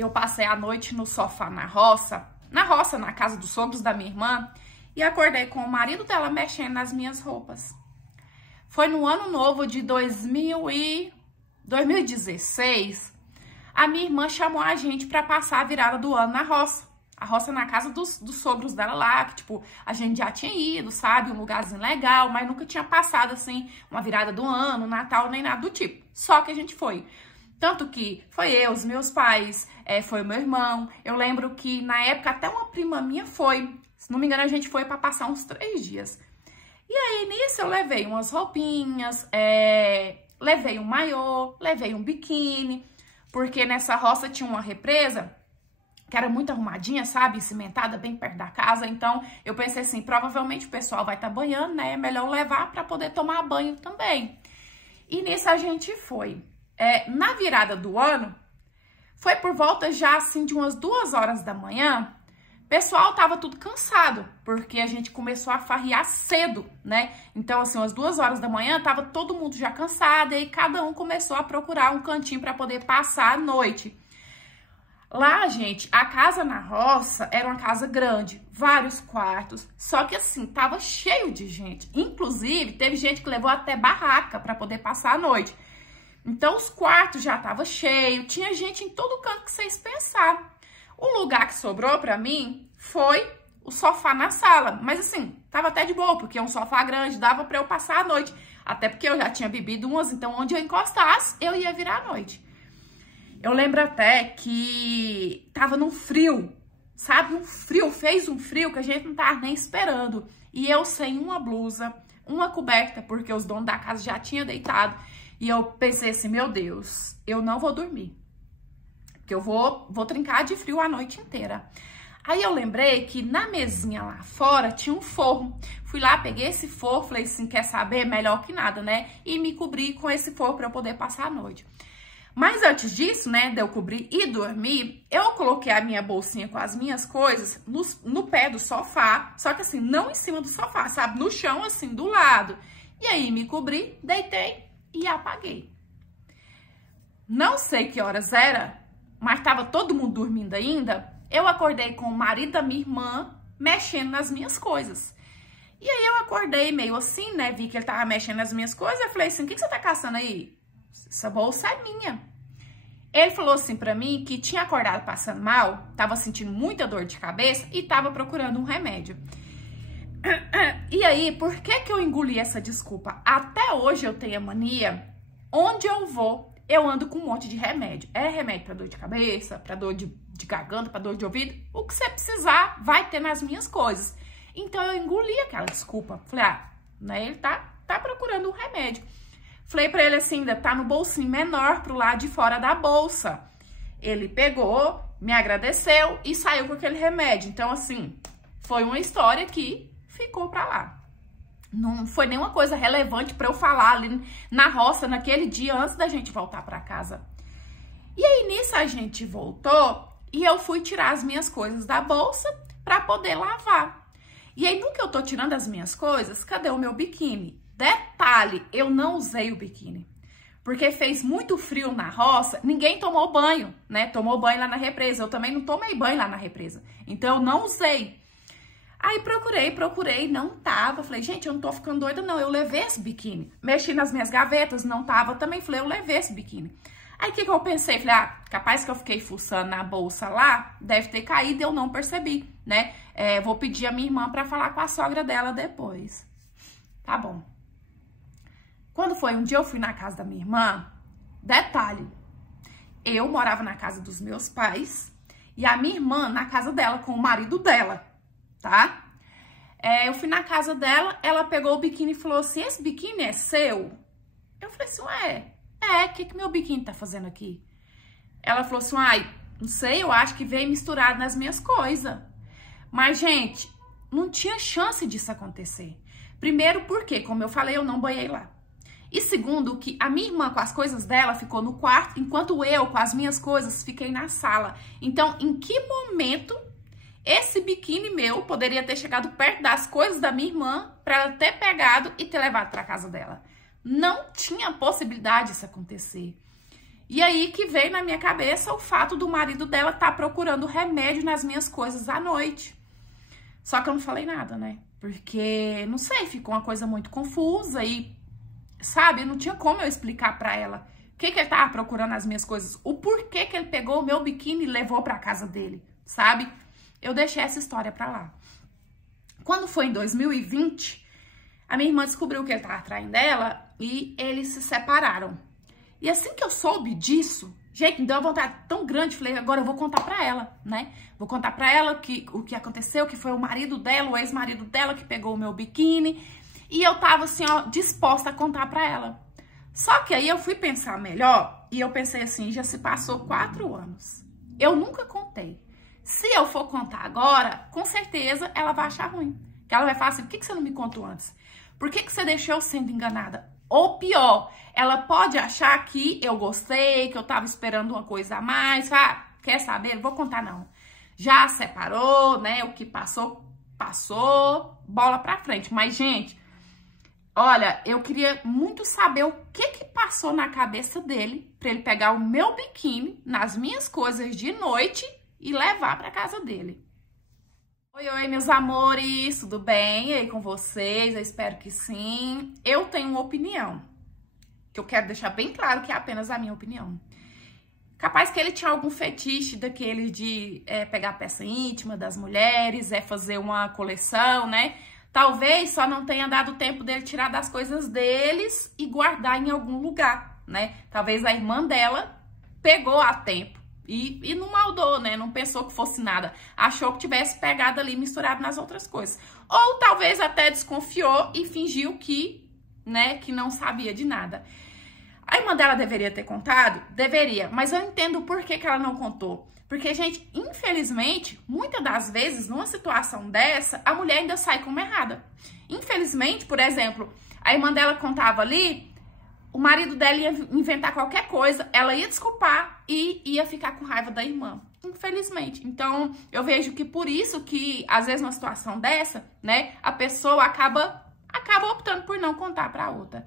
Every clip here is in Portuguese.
eu passei a noite no sofá na casa dos sogros da minha irmã, e acordei com o marido dela mexendo nas minhas roupas. Foi no ano novo de 2016, a minha irmã chamou a gente para passar a virada do ano na roça. A roça na casa dos sogros dela lá, que, tipo, a gente já tinha ido, sabe? Um lugarzinho legal, mas nunca tinha passado, assim, uma virada do ano, Natal, nem nada do tipo. Só que a gente foi. Tanto que foi eu, os meus pais, foi o meu irmão. Eu lembro que, na época, até uma prima minha foi. Se não me engano, a gente foi para passar uns 3 dias. E aí, nisso, eu levei umas roupinhas, levei um maiô, levei um biquíni, porque nessa roça tinha uma represa que era muito arrumadinha, sabe? Cimentada, bem perto da casa. Então, eu pensei assim, provavelmente o pessoal vai estar banhando, né? É melhor levar para poder tomar banho também. E nisso a gente foi. Na virada do ano, foi por volta já, assim, de umas 2 horas da manhã. O pessoal tava tudo cansado, porque a gente começou a farrear cedo, né? Então, assim, às 2 horas da manhã, tava todo mundo já cansado, e aí cada um começou a procurar um cantinho para poder passar a noite. Lá, gente, a casa na roça era uma casa grande, vários quartos, só que assim, tava cheio de gente. Inclusive, teve gente que levou até barraca para poder passar a noite. Então, os quartos já estavam cheios, tinha gente em todo canto que vocês pensaram. O lugar que sobrou para mim foi o sofá na sala, mas assim, tava até de boa, porque é um sofá grande, dava para eu passar a noite. Até porque eu já tinha bebido umas, então onde eu encostasse, eu ia virar a noite. Eu lembro até que tava num frio, sabe? Fez um frio que a gente não tava nem esperando. E eu sem uma blusa, uma coberta, porque os donos da casa já tinham deitado. E eu pensei assim, meu Deus, eu não vou dormir. Porque eu vou trincar de frio a noite inteira. Aí eu lembrei que na mesinha lá fora tinha um forro. Fui lá, peguei esse forro, falei assim, quer saber? Melhor que nada, né? E me cobri com esse forro para eu poder passar a noite. Mas antes disso, né, de eu cobrir e dormir, eu coloquei a minha bolsinha com as minhas coisas no pé do sofá, só que assim, não em cima do sofá, sabe? No chão, assim, do lado. E aí me cobri, deitei e apaguei. Não sei que horas era, mas tava todo mundo dormindo ainda. Eu acordei com o marido da minha irmã mexendo nas minhas coisas. E aí eu acordei meio assim, né, vi que ele tava mexendo nas minhas coisas, eu falei assim, o que você tá caçando aí? Essa bolsa é minha. Ele falou assim pra mim que tinha acordado passando mal, tava sentindo muita dor de cabeça e tava procurando um remédio. E aí, por que que eu engoli essa desculpa? Até hoje eu tenho a mania, onde eu vou, eu ando com um monte de remédio. É remédio pra dor de cabeça, pra dor de garganta, pra dor de ouvido. O que você precisar vai ter nas minhas coisas. Então eu engoli aquela desculpa. Falei, né, ele tá procurando um remédio. Falei pra ele assim, ainda tá no bolsinho menor pro lado de fora da bolsa. Ele pegou, me agradeceu e saiu com aquele remédio. Então, assim, foi uma história que ficou pra lá. Não foi nenhuma coisa relevante pra eu falar ali na roça naquele dia antes da gente voltar pra casa. E aí, nisso, a gente voltou e eu fui tirar as minhas coisas da bolsa pra poder lavar. E aí, no que eu tô tirando as minhas coisas, cadê o meu biquíni? Detalhe, eu não usei o biquíni, porque fez muito frio na roça, ninguém tomou banho, né? Tomou banho lá na represa, eu também não tomei banho lá na represa, então eu não usei. Aí procurei, não tava, falei, gente, eu não tô ficando doida não, eu levei esse biquíni. Mexi nas minhas gavetas, não tava, também falei, eu levei esse biquíni. Aí o que eu pensei? Falei, capaz que eu fiquei fuçando na bolsa lá, deve ter caído e eu não percebi, né? Vou pedir a minha irmã pra falar com a sogra dela depois. Tá bom. Quando foi um dia eu fui na casa da minha irmã, detalhe, eu morava na casa dos meus pais e a minha irmã na casa dela com o marido dela, tá? Eu fui na casa dela, ela pegou o biquíni e falou assim, esse biquíni é seu? Eu falei assim, o que meu biquíni tá fazendo aqui? Ela falou assim, não sei, eu acho que veio misturado nas minhas coisas. Mas, gente, não tinha chance disso acontecer. Primeiro porque, como eu falei, eu não banhei lá. E segundo, que a minha irmã com as coisas dela ficou no quarto, enquanto eu com as minhas coisas fiquei na sala. Então, em que momento esse biquíni meu poderia ter chegado perto das coisas da minha irmã para ela ter pegado e ter levado para casa dela? Não tinha possibilidade disso acontecer. E aí que veio na minha cabeça o fato do marido dela estar procurando remédio nas minhas coisas à noite. Só que eu não falei nada, né? Porque, não sei, ficou uma coisa muito confusa e, sabe, não tinha como eu explicar pra ela o que ele tava procurando nas minhas coisas, o porquê que ele pegou o meu biquíni e levou pra casa dele, sabe? Eu deixei essa história pra lá. Quando foi em 2020, a minha irmã descobriu que ele tava traindo ela e eles se separaram. E assim que eu soube disso, gente, me deu uma vontade tão grande, falei, agora eu vou contar pra ela, né? Vou contar pra ela o que aconteceu, que foi o marido dela, o ex-marido dela que pegou o meu biquíni. E eu tava assim, ó, disposta a contar pra ela. Só que aí eu fui pensar melhor e eu pensei assim, já se passou 4 anos. Eu nunca contei. Se eu for contar agora, com certeza ela vai achar ruim. Que ela vai falar assim, por que você não me contou antes? Por que você deixou eu sendo enganada? Ou pior, ela pode achar que eu gostei, que eu tava esperando uma coisa a mais. Ah, quer saber? Não vou contar não. Já separou, né? O que passou, passou. Bola pra frente. Mas, gente, olha, eu queria muito saber o que passou na cabeça dele pra ele pegar o meu biquíni nas minhas coisas de noite e levar pra casa dele. Oi, meus amores, tudo bem? E aí com vocês? Eu espero que sim. Eu tenho uma opinião, que eu quero deixar bem claro que é apenas a minha opinião. Capaz que ele tinha algum fetiche daquele de pegar peça íntima das mulheres, fazer uma coleção, né? Talvez só não tenha dado tempo dele tirar das coisas deles e guardar em algum lugar, né? Talvez a irmã dela pegou a tempo. E não maldou, né? Não pensou que fosse nada. Achou que tivesse pegado ali misturado nas outras coisas. Ou talvez até desconfiou e fingiu que, né, que não sabia de nada. A irmã dela deveria ter contado? Deveria. Mas eu entendo por que ela não contou. Porque, gente, infelizmente, muitas das vezes, numa situação dessa, a mulher ainda sai como errada. Infelizmente, por exemplo, a irmã dela contava ali, o marido dela ia inventar qualquer coisa, ela ia desculpar e ia ficar com raiva da irmã. Infelizmente. Então, eu vejo que por isso que, às vezes, numa situação dessa, né, a pessoa acaba optando por não contar pra outra.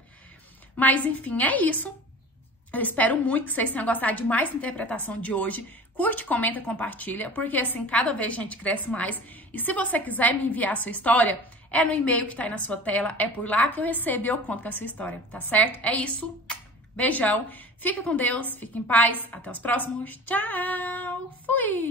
Mas, enfim, é isso. Eu espero muito que vocês tenham gostado de mais interpretação de hoje. Curte, comenta, compartilha, porque assim, cada vez a gente cresce mais. E se você quiser me enviar a sua história, é no e-mail que tá aí na sua tela, é por lá que eu recebo e eu conto com a sua história, tá certo? É isso. Beijão. Fica com Deus, fique em paz. Até os próximos. Tchau. Fui.